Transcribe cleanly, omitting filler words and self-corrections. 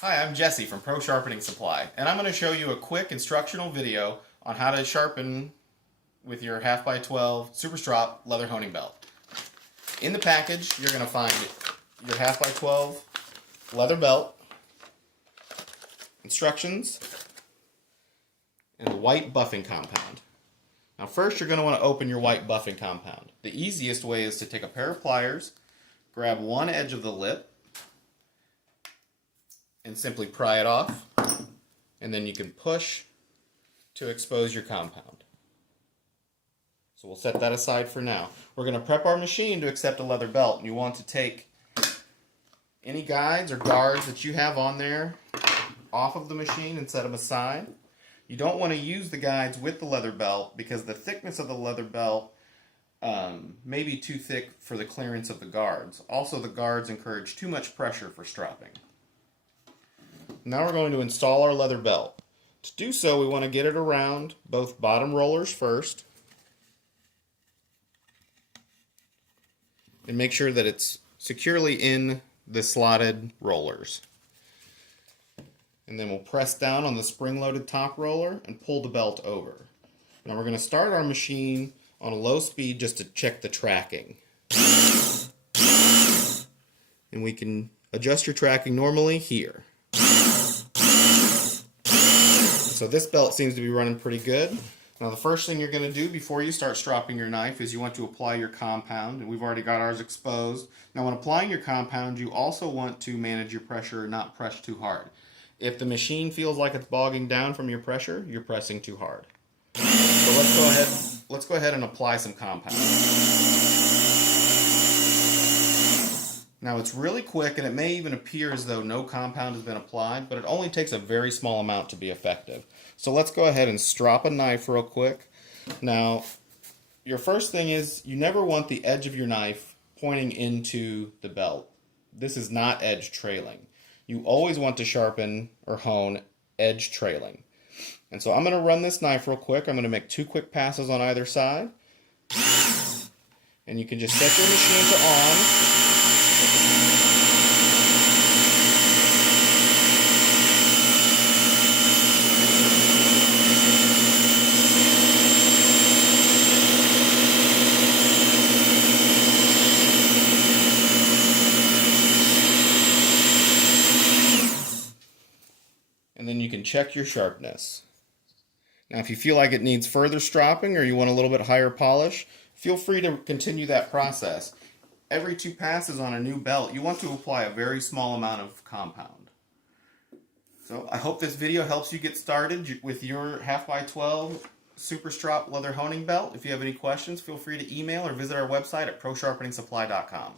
Hi, I'm Jesse from Pro Sharpening Supply, and I'm going to show you a quick instructional video on how to sharpen with your 1/2x12 Super Strop leather honing belt. In the package, you're going to find your 1/2x12 leather belt, instructions, and the white buffing compound. Now first you're going to want to open your white buffing compound. The easiest way is to take a pair of pliers, grab one edge of the lip, and simply pry it off, and then you can push to expose your compound. So we'll set that aside for now. We're going to prep our machine to accept a leather belt, and you want to take any guides or guards that you have on there off of the machine and set them aside. You don't want to use the guides with the leather belt because the thickness of the leather belt may be too thick for the clearance of the guards. Also, the guards encourage too much pressure for stropping. Now we're going to install our leather belt. To do so, we want to get it around both bottom rollers first and make sure that it's securely in the slotted rollers. And then we'll press down on the spring-loaded top roller and pull the belt over. Now we're going to start our machine on a low speed just to check the tracking. And we can adjust your tracking normally here. So this belt seems to be running pretty good. Now the first thing you're going to do before you start stropping your knife is you want to apply your compound, and we've already got ours exposed. Now when applying your compound, you also want to manage your pressure and not press too hard. If the machine feels like it's bogging down from your pressure, you're pressing too hard. So let's go ahead and apply some compound. Now it's really quick, and it may even appear as though no compound has been applied, but it only takes a very small amount to be effective. So let's go ahead and strop a knife real quick. Now, your first thing is you never want the edge of your knife pointing into the belt. This is not edge trailing. You always want to sharpen or hone edge trailing. And so I'm going to run this knife real quick. I'm going to make 2 quick passes on either side. And you can just set your machine to on. And then you can check your sharpness. Now if you feel like it needs further stropping or you want a little bit higher polish, feel free to continue that process. Every 2 passes on a new belt, you want to apply a very small amount of compound. So I hope this video helps you get started with your 1/2x12 Super Strop leather honing belt. If you have any questions, feel free to email or visit our website at prosharpeningsupply.com.